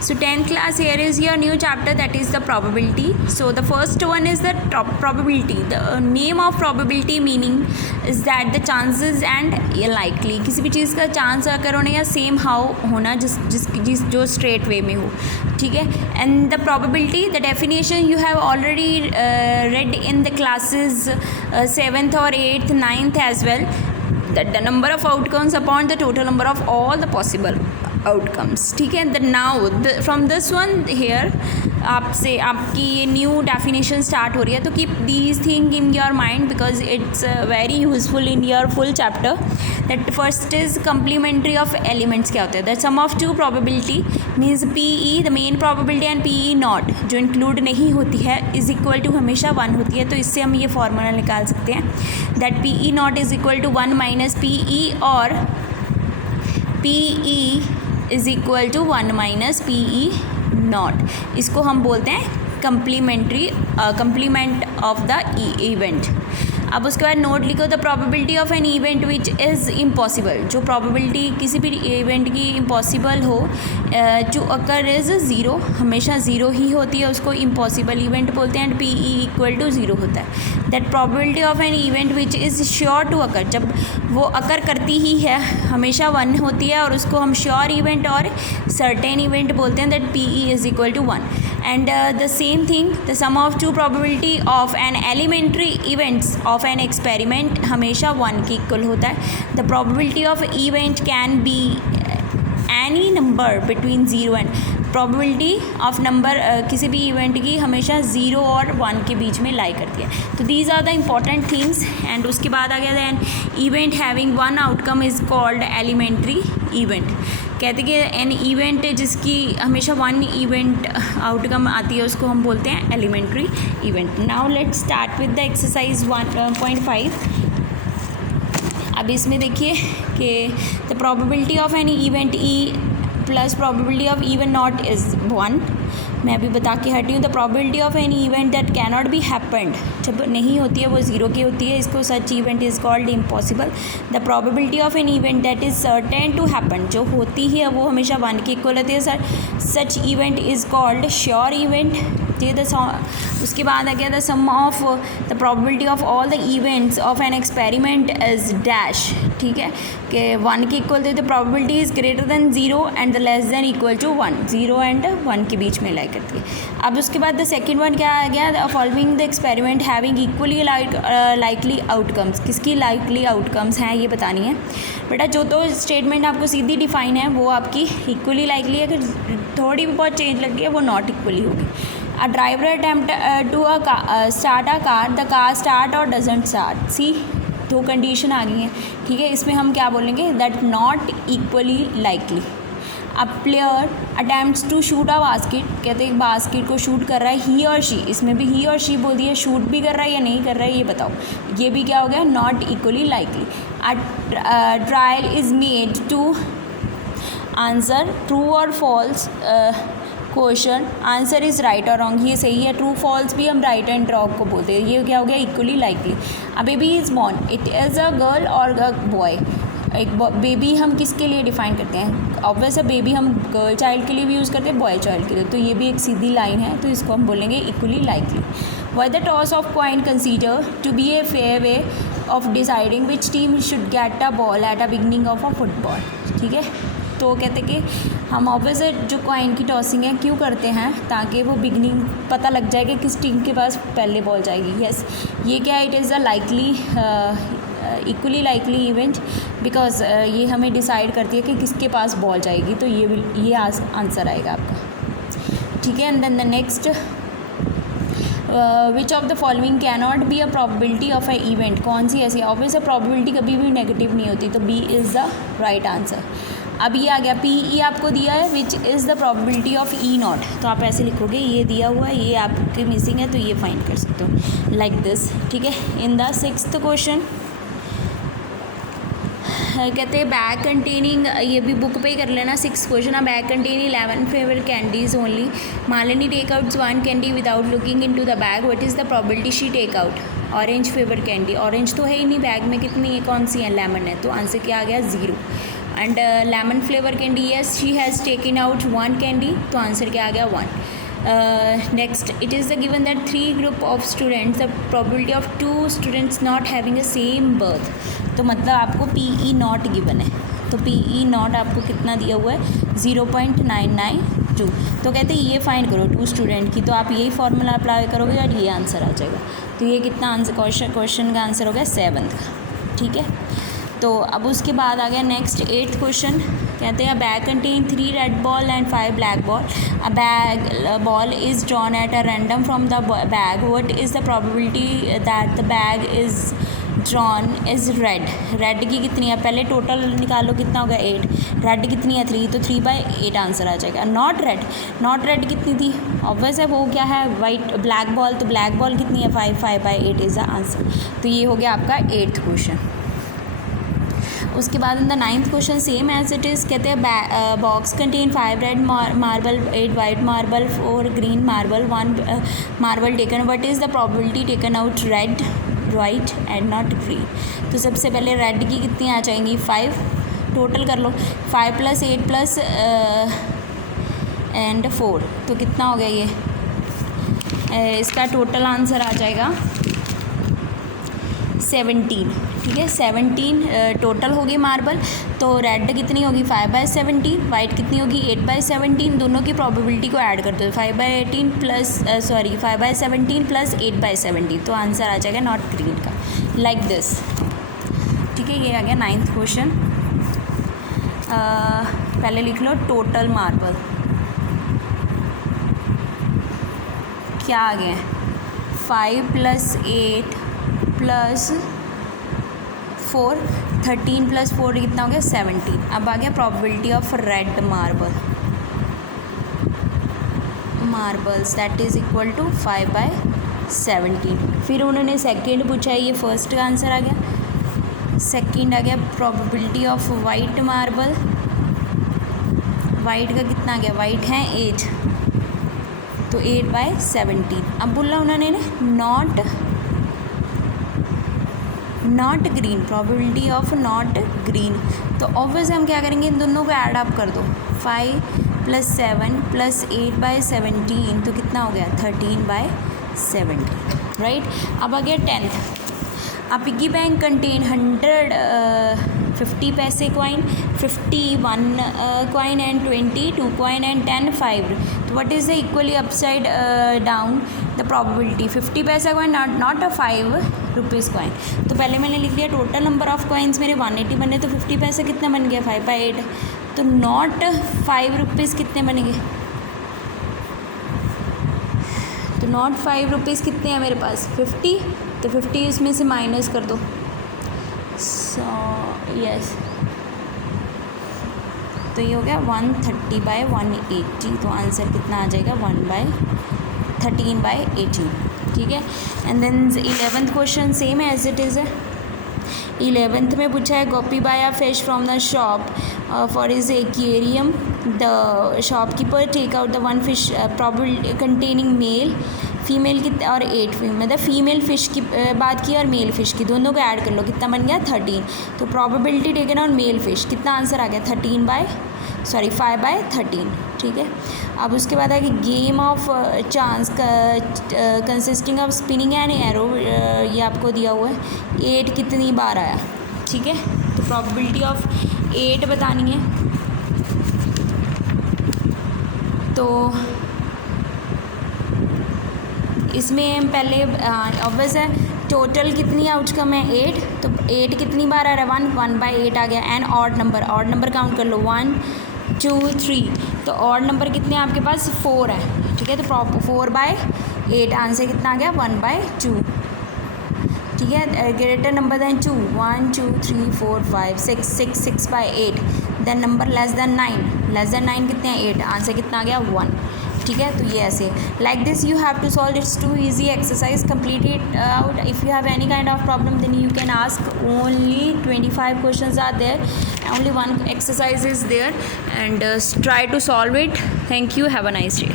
So 10th class, here is your new chapter, that is the probability. So the first one is the probability. The name of probability meaning is that the chances and likely, किसी भी चीज़ का chance अगर होना या same how होना जिस जो straight way में हो, ठीक है. And the probability, the definition you have already read in the classes 7th or 8th 9th as well, that the number of outcomes upon the total number of all the possible outcomes, ठीक है. The now from this one here आपसे आपकी ये new definition start हो रही है, तो keep these thing in your mind because it's very useful in your full chapter. That first is complementary of elements. क्या होता है? That sum of two probability means P E, the main probability, and P E not जो include नहीं होती है is equal to हमेशा 1 होती है. तो इससे हम ये फॉर्मूला निकाल सकते हैं that P E not is equal to 1 minus P E, और P E is equal to 1 minus P E not. इसको हम बोलते हैं कंप्लीमेंट ऑफ द इवेंट. अब उसके बाद नोट लिखो, the probability of an event which is impossible. जो प्रोबेबिलिटी किसी भी इवेंट की इम्पॉसिबल हो टू अकर इज़ 0, हमेशा 0 ही होती है, उसको इम्पॉसिबल इवेंट बोलते हैं. And P E equal to 0 होता है. That probability of an event which is sure to occur, जब वो अकर करती ही है हमेशा 1 होती है, और उसको हम श्योर इवेंट और सर्टेन इवेंट बोलते हैं. That P E is equal to 1. And the same thing, the sum of two probability of an elementary events of an experiment हमेशा 1 के इक्वल होता है. The probability of event can be any number between 0 and probability of number किसी भी event की हमेशा 0 और 1 के बीच में लाई करती है. तो these are the important things. And उसके बाद आ गया then event having 1 outcome is called elementary event. कहते कि एन इवेंट जिसकी हमेशा 1 इवेंट आउटकम आती है उसको हम बोलते हैं elementary event. Now let's start with the exercise 1.5. अब इसमें देखिए कि the probability of any event E plus probability of even not is 1. मैं अभी बता के हटी हूँ. The probability of any event that can not be happened, जब नहीं होती है वो 0 की होती है, इसको such event is called impossible. The probability of any event that is certain to happen, जो होती है वो हमेशा 1 की इक्वल होती है. Such event is called sure event. उसके बाद आ गया the sum of the probability of all the events of an experiment is dash, ठीक है, कि 1 की इक्वल the probability is greater than 0 and the less than equal to 1. 0 एंड 1 के बीच में लाई करती है. अब उसके बाद द सेकेंड वन क्या आ गया, following the experiment having equally likely outcomes. किसकी लाइकली आउटकम्स हैं ये बतानी है बेटा. जो तो स्टेटमेंट आपको सीधी डिफाइन है वो आपकी इक्वली लाइकली है, अगर थोड़ी भी बहुत चेंज लग गई है वो नॉट इक्वली होगी. A driver attempt to start a car, the car start or doesn't start. See 2 condition आ गई हैं, ठीक है. इसमें हम क्या बोलेंगे, that not equally likely. A player attempts to shoot a basket, कहते हैं बास्केट को शूट कर रहा है ही और शी. इसमें भी ही और शी बोल दिया, शूट भी कर रहा है या नहीं कर रहा है ये बताओ. ये भी क्या हो गया, not equally likely. A trial is made to answer true और false question. Answer is right और रॉन्ग, ये सही है. ट्रू फॉल्स भी हम राइट एंड रॉन्ग को बोलते हैं. ये क्या हो गया, equally likely. A baby is born, it is a girl और अ बॉय. एक बेबी हम किसके लिए डिफ़ाइन करते हैं, ऑब्वियस है बेबी हम गर्ल चाइल्ड के लिए भी यूज़ करते हैं, बॉय चाइल्ड के लिए. तो ये भी एक सीधी लाइन है, तो इसको हम बोलेंगे equally likely. Why the toss of coin consider to be a fair way of deciding which team should get a ball at a beginning of a football, ठीक है. तो कहते कि हम ऑब्वियस जो कॉइन की टॉसिंग है क्यों करते हैं, ताकि वो बिगनिंग पता लग जाए कि किस टीम के पास पहले बॉल जाएगी. यस, ये क्या, it is a likely equally likely event because ये हमें डिसाइड करती है कि किसके पास बॉल जाएगी. तो ये आंसर आएगा आपका, ठीक है. And then the next, which of the following can not be a probability of a event. कौन सी ऐसी, ऑब्वियस प्रोबेबिलिटी कभी भी नेगेटिव नहीं होती, तो B is the right answer. अब ये आ गया पी ई आपको दिया है which is the probability of E not. तो आप ऐसे लिखोगे, ये दिया हुआ है, ये आपके मिसिंग है, तो ये फाइंड कर सकते हो लाइक दिस, ठीक है. इन द 6th क्वेश्चन कहते हैं बैग कंटेनिंग, ये भी बुक पे ही कर लेना. 6th क्वेश्चन है, bag containing 11 favourite candies only. Malini take out 1 candy without looking into the bag. What is the probability she take out. Orange favourite candy, orange तो है ही नहीं बैग में, कितनी है, कौन सी है, लेमन है. तो आंसर क्या आ गया, 0. And lemon flavour candy, yes she has taken out 1 candy, तो आंसर क्या आ गया 1. Next, it is the given that 3 group of students, the probability of 2 students not having a same birth. तो मतलब आपको PE नॉट गिवन है, तो PE not आपको कितना दिया हुआ है 0.992. तो कहते हैं ये फाइंड करो 2 स्टूडेंट की, तो आप यही फार्मूला अप्लाई करोगे और ये आंसर आ जाएगा. तो ये कितना आंसर क्वेश्चन का आंसर हो गया 7th का. ठीक है, तो अब उसके बाद आ गया नेक्स्ट 8th क्वेश्चन. कहते हैं bag contain 3 red ball and 5 black ball. A bag ball is drawn at a random from the bag. What is the probability that the bag is drawn is red. Red की कितनी है, पहले total निकालो कितना होगा 8. Red कितनी है 3, तो 3/8 आंसर आ जाएगा. नॉट रेड कितनी थी, ऑब्वियस है वो क्या है वाइट ब्लैक बॉल, तो ब्लैक बॉल कितनी है 5/8 इज़ द आंसर. तो ये हो गया आपका 8th क्वेश्चन. उसके बाद in the 9th question same as it is. कहते हैं box contain 5 red marble, 8 white marble, 4 green marble, 1 marble taken. What is the probability taken out red, white and not green. तो सबसे पहले red की कितनी आ जाएंगी 5. टोटल कर लो 5 + 8 and 4, तो कितना हो गया ये इसका टोटल आंसर आ जाएगा 17. ठीक है, 17 टोटल होगी मार्बल. तो रेड कितनी होगी 5/17, वाइट कितनी होगी 8/17. दोनों की प्रोबेबिलिटी को ऐड कर दो 5/17 प्लस 5/17 प्लस 8/17, तो आंसर आ जाएगा नॉट ग्रीन का, लाइक दिस. ठीक है, ये आ गया 9th क्वेश्चन. पहले लिख लो टोटल मार्बल क्या आ गया 5 + 8 + 4, 13 + 4 कितना हो गया 17. अब आ गया probability of red marbles that is equal to 5/17. फिर उन्होंने सेकंड पूछा है, ये फर्स्ट का आंसर आ गया. सेकंड आ गया probability of white marble. White का कितना आ गया, वाइट है 8, तो 8/17. अब बोला उन्होंने not green, probability of not green. तो ऑब्वियस हम क्या करेंगे, इन दोनों को ऐड अप कर दो 5 + 7 + 8/17, तो कितना हो गया 13/17. राइट. अब आ गया 10th. अ पिग्गी बैंक कंटेन 150 पैसे coin, 51 coin and 20, 2 coin and 10 5. तो what is the equally upside down the probability 50 पैसा coin not a 5 rupees coin. तो पहले मैंने लिख दिया टोटल नंबर ऑफ कॉइन्स मेरे 180 बने, तो 50 पैसा कितना बन गया 5/8. तो नॉट 5 रुपीज़ कितने बनेंगे, तो नॉट 5 रुपीज़ कितने हैं मेरे पास 50, तो 50 इसमें से माइनस कर दो. सो यस, तो ये हो गया 130/180. तो आंसर कितना आ जाएगा 13/18. ठीक है. And then 11th question same as it is है. 11th में पूछा है Gopi buy a fish from the shop for is aquarium. The shopkeeper take out the 1 fish probability containing male female की और 8 फीमेल, मतलब फीमेल फ़िश की बात की और मेल फ़िश की, दोनों को ऐड कर लो कितना बन गया 13. तो probability taken on male fish कितना आंसर आ गया 5/13. ठीक है. अब उसके बाद है कि game of chance consisting of spinning and arrow, ये आपको दिया हुआ है 8 कितनी बार आया. ठीक है, तो प्रोबेबिलिटी ऑफ 8 बतानी है. तो इसमें हम पहले ऑब्वियस है टोटल कितनी आउटकम है 8, तो 8 कितनी बार आ रहा है 1/8 आ गया. एंड ऑड नंबर काउंट कर लो 1 2 3. तो ऑड नंबर कितने आपके पास 4 है. ठीक है, तो 4/8 आंसर कितना आ गया 1/2. ठीक है. Greater number than 2 1 2 3 4 5 6 6/8. Then number less than 9 कितने हैं 8, आंसर कितना आ गया 1. ठीक है, तो ये ऐसे like this you have to solve. It's too easy exercise, complete it out. If you have any kind of problem then you can ask. Only 25 questions are there, only 1 exercise is there, and try to solve it. Thank you, have a nice day.